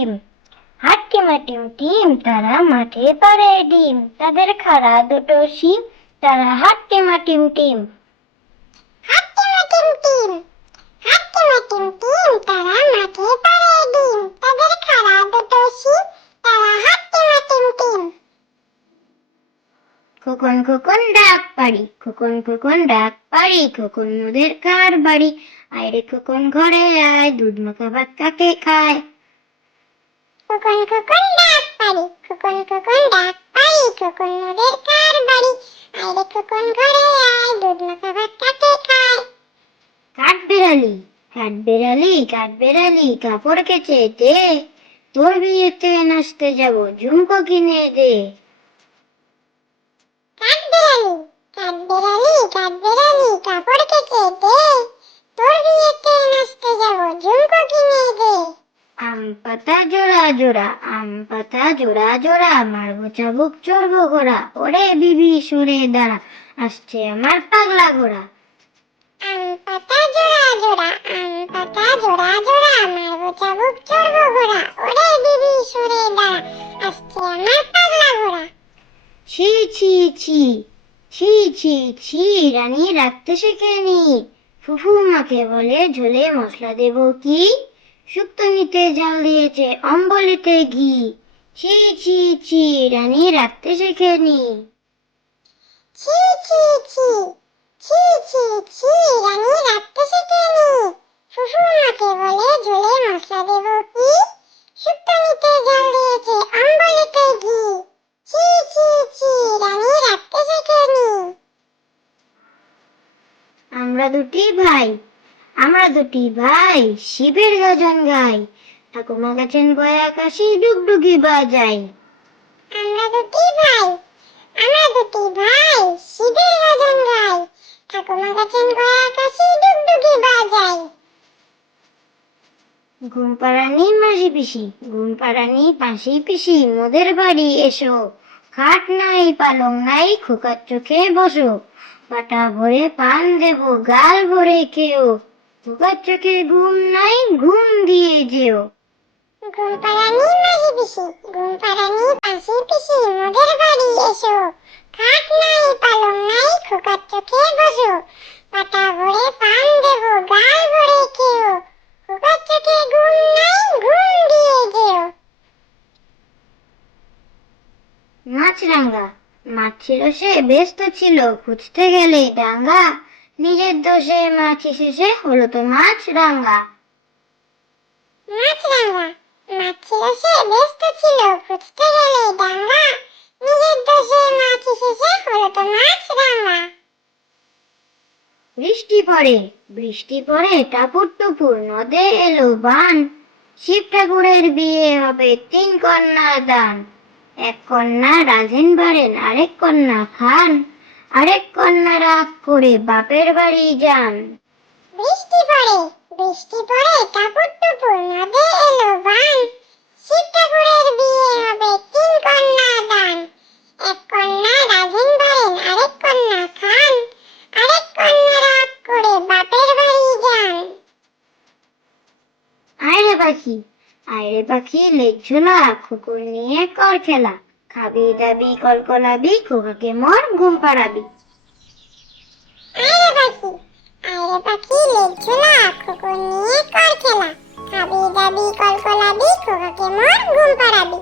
ডিম। হাট্টিমা টিম টিম তারা মাঠে পারে ডিম। তাদের খাড়া দুটো শিম তারা হাট্টিমা টিম টিম হাট্টিমা টিম টিম হাট্টিমা টিম টিম তারা মাঠে পারে ডিম। তাদের খাড়া দুটো শিম তারা হাট্টিমা টিম টিম খোকন খোকন ডাক পারি খোকন খোকন ডাক পারি খোকন মোদের কার বাড়ি। আয়রে খোকন ঘরে আয় দুধ মাখা ভাত কাকে খায়? খোকন খোকন ডাক পারি খোকন খোকন ডাক পারি খোকন মোদের কার বাড়ি আয়রে খোকন ঘরে আয় দুধ মাখা ভাত কাকে খায়। কাঠ বেড়ালি কাঠ বেড়ালি কাঠ বেড়ালি কাপড় কেচে দে তোর বিয়েতে নাচতে যাব ঝুমকো কিনে দে। কাঠবেড়ালি কাঠবেড়ালি কাঠবেড়ালি কাপড় কেচে দে তোর বিয়েতে নাচতে যাব ঝুমকো কিনে দে। আম পাতা জোড়া আম পাতা জোড়া জোড়া মারবো চাবুক চড়বো ঘোড়া। ওরে বিবি সুরে দাঁড়া আসছে আমার পাগলা ঘোড়া। আম পাতা জোড়া জোড়া আম পাতা জোড়া জোড়া মারবো চাবুক চড়বো ঘোড়া। ওরে বিবি সুরে দাঁড়া আসছে আমার পাগলা ঘোড়া। ছি ছি ছি ছি ছি ছি রানী রাখতে শেখেনি। ফুফু মাকে বলে ঝোলে মশলা দেব কি? শুক্তো নিতে জাল দিয়েছে অম্বলিতে ঘি। ছি ছি ছি রানী রাখতে শেখেনি। ছি ছি ছি ছি ছি ছি রানী রাখতে শেখেনি। ফুফু মাকে বলে ঝোলে মশলা দেব কি? শুক্তো নিতে জাল দিয়েছে অম্বলিতে ঘি। ছি ছি ছি রানী রাখতে শেখেনি। আমরা দুটি ভাই আমরা দুটি ভাই শিবের গাজন গাই। ঠাকুমা গেছেন বয় আকাশি ডুগডুগি বাজাই। আমরা দুটি ভাই আমরা দুটি ভাই শিবের গাজন গাই। ঠাকুমা গেছেন বয় আকাশি ডুগডুগি বাজাই। ঘুম পাড়ানি মাসি পিসি ঘুম পাড়ানি পাশি পিসি মোদের বাড়ি এসো। খাট নাই পালং নাই খোকার চোখে বসো। পাটা ভরে পান দেব গাল ভরে খেও। চোখে ঘুম নাই ঘুম দিয়ে যেও। ঘুম পাড়ানি মাসি পিসি ঘুম পাড়ানি পাশি পিসি মোদের বাড়ি এসো। খাট নাই পালং নাই খোকার চোখে বসো। পাটা ভরে পান দেব গাল ভরে খেও। খোকার চোখে ঘুম নাই ঘুম দিয়ে যেও। মাছরাঙ্গা মাছ ছিল সে ব্যস্ত ছিল খুঁজতে গেলে ডাঙ্গা নিজের দোষে মাছ শেষে হলো তো মাছ রাঙ্গা মাছ রাঙ্গা মাছ ব্যস্ত ছিল খুঁজতে গেলে ডাঙ্গা নিজের দোষে মাছ শেষে হলো তো মাছ রাঙ্গা বৃষ্টি পড়ে বৃষ্টি পড়ে টাপুর টুপুর নদে এলো বান। শিব ঠাকুরের বিয়ে হবে তিন কন্যা দান। এক কন্যা রাজেন বাড়েন আরেক কন্যা খান। আরেক কন্যা রাগ করে বাপের বাড়ি যান। বৃষ্টি পড়ে বৃষ্টি পড়ে টাপুর টুপুর নদে এলো বান। শিব ঠাকুরের বিয়ে হবে তিন কন্যা দান। এক কন্যা রাজেন বাড়েন আরেক কন্যা খান। আরেক কন্যা রাগ করে বাপের বাড়ি যান। আয়রে পাখি আয়রে পাখি খাবি দাবি কল কলাবি খোকাকে মর, ঘুম পাড়াবি। আরে পাখি আরে পাখি লেজ ঝোলা খোকন নিয়ে কর খেলা। খাবি দাবি কলকলাবি খোকাকে মর, ঘুম পাড়াবি।